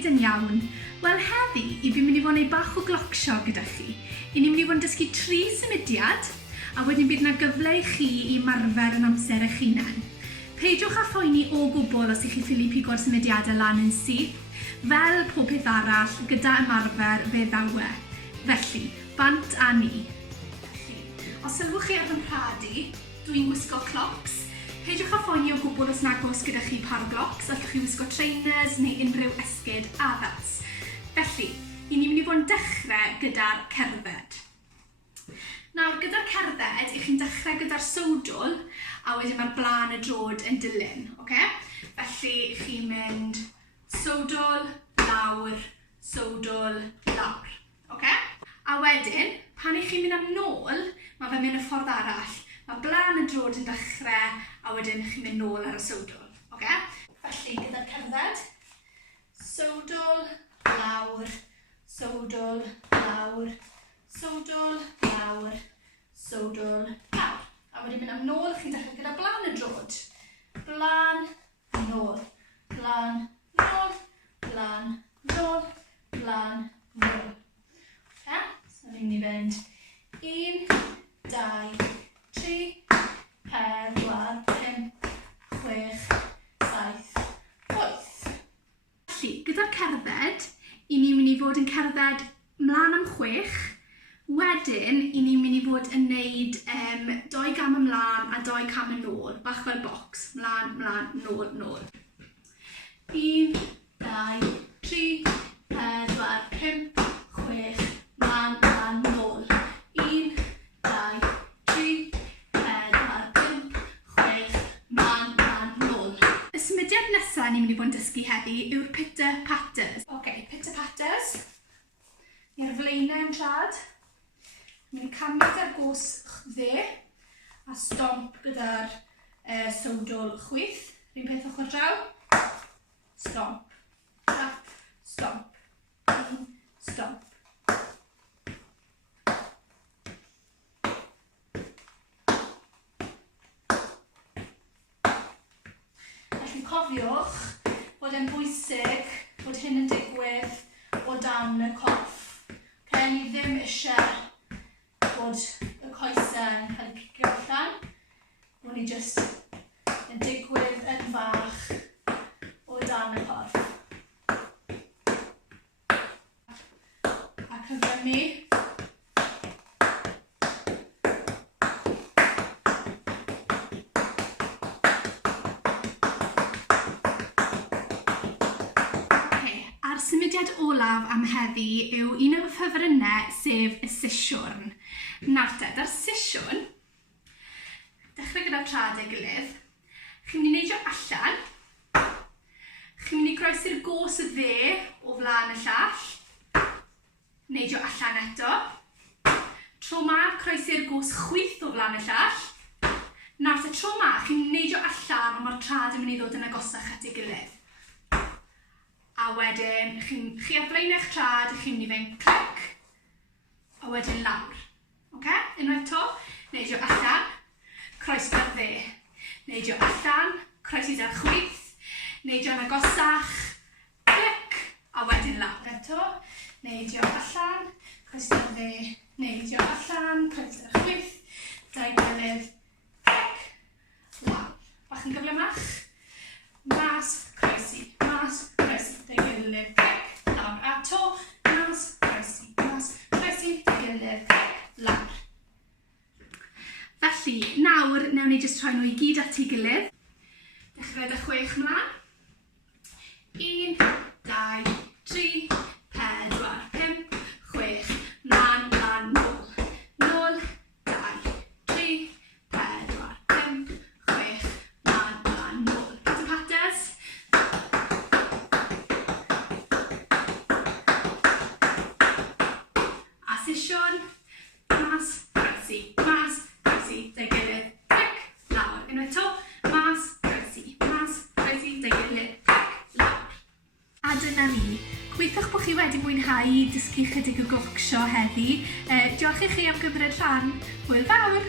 gyd yn iawn? Wel heddi, i fi'n mynd i fod yn ei bach o Clocsio gyda chi. I ni'n mynd i fod yn dysgu 3 symudiad, a wedyn bydd yna gyfle i chi i marfer yn amser eich hunain. Peidiwch â phoeni o gwbl os ych chi ffili pigo'r symudiadau lan yn syth. Fel pob peth arall, gyda ymarfer fe ddawe. Felly, bant a ni. Os sylwch chi ar fy mhradi, dwi'n gwisgo clocs. Peidiwch â phoeni o gwbl os nagos gyda chi par glocs, allwch chi wisgo trainers neu unrhyw esgid addas. Felly, i ni'n mynd i fod yn dechrau gyda'r cerdded. Nawr, gyda'r cerdded, i chi'n dechrau gyda'r sowdl, a wedyn mae'r blaen y drod yn dilyn, okay? Felly, chi'n mynd sowdl, lawr, okay? A wedyn, pan i chi'n mynd am nôl, mae fe'n mynd y ffordd arall. Mae blaen y drod yn dechrau, a wedyn chi'n mynd nôl ar y sowdl, okay? Felly, gyda'r cerdded, sowdl, lawr, sowdl, lawr, sowdl, lawr, sowdl, lawr. A wedyn mynd am nôl, chi'n dechrau gyda blaen y drod. Blaen, nôl, blaen, nôl, blaen, nôl, blaen, nôl. Okay? So ni'n mynd i fynd 1, 2, 3, 4, 5, 6, 7, 8. Felly, gyda'r cerdded, i ni'n mynd i fod yn cerdded mlaen am 6. Wedyn, i ni'n mynd i fod yn neud 2 gam ymlaen a 2 cam yn ôl, bach fel bocs, mlaen, mlaen, nôl, nôl. 1, 2, 3, 4, 5, 6, mlaen, mlaen, nôl. 1, 2, 3, 4, 5, 6, mlaen, mlaen, nôl. Y symudiad nesaf ni'n mynd i fod yn dysgu heddi yw'r pitter-patters. Okay, pitter-patters. I'r flaenau yn trad. Mi'n cymryd ar gos dde a stomp gyda'r sowdl chwith. Rwy'n peth ochr draw. Stomp. Tap. Stomp. 1. Stomp. Felly cofiwch bod e'n bwysig bod hyn yn digwydd o dan y corff. Ni ddim eisiau bod y coesau yn cael eu cicio allan. Bod ni jyst yn digwydd yn fach o dan y corff. A cyfrymu. Symudiad olaf am heddi yw un o'r ffefrynnau sef y sesiwn. Nawr te, da'r sesiwn, dechrau gyda trad ei gilydd, chi'n mynd i neidio allan, chi'n mynd i groesi'r gos y dde o flaen y llall, neidio allan eto, tro ma croesi'r gos chwith o flaen y llall, nawr te tro ma chi'n neidio allan ond mae'r trad yn mynd i ddod yn agosach at ei gilydd. A wedyn, chi ar flaen eich trad, chi'n mynd i fynd clic, a wedyn lawr. Okay? Unwaith to, neidio allan, croes gyda'r dde. Neidio allan, croesi'r chwith, neidio'n agosach, clic, a wedyn lawr. Eto, neidio allan, croes gyda'r dde, neidio allan, croesi'r chwith, dau gilydd, clic, lawr. Bach yn gyflymach, mas, croesi, dau gilydd, clic, lawr. A to, mas, croesi, dau gilydd, clic, lawr. Felly, nawr, newn ni jyst rhoi nhw i gyd at ei gilydd. Dechrau dy 6 mlaen. 1, 2, 3, 4, 5, 6, mlaen, mlaen, nôl. Nôl, 2, 3, 4, 5, 6, mlaen, mlaen, nôl. Pitter-patters. A sesiwn, mas, croesi, dau gilydd, clic, lawr. Unwaith to, mas, croesi, dau gilydd, clic, lawr. A dyna ni. Gweithwch bod chi wedi mwynhau dysgu chydig o Clocsio heddi. Diolch i chi am gymryd rhan. Hwyl fawr!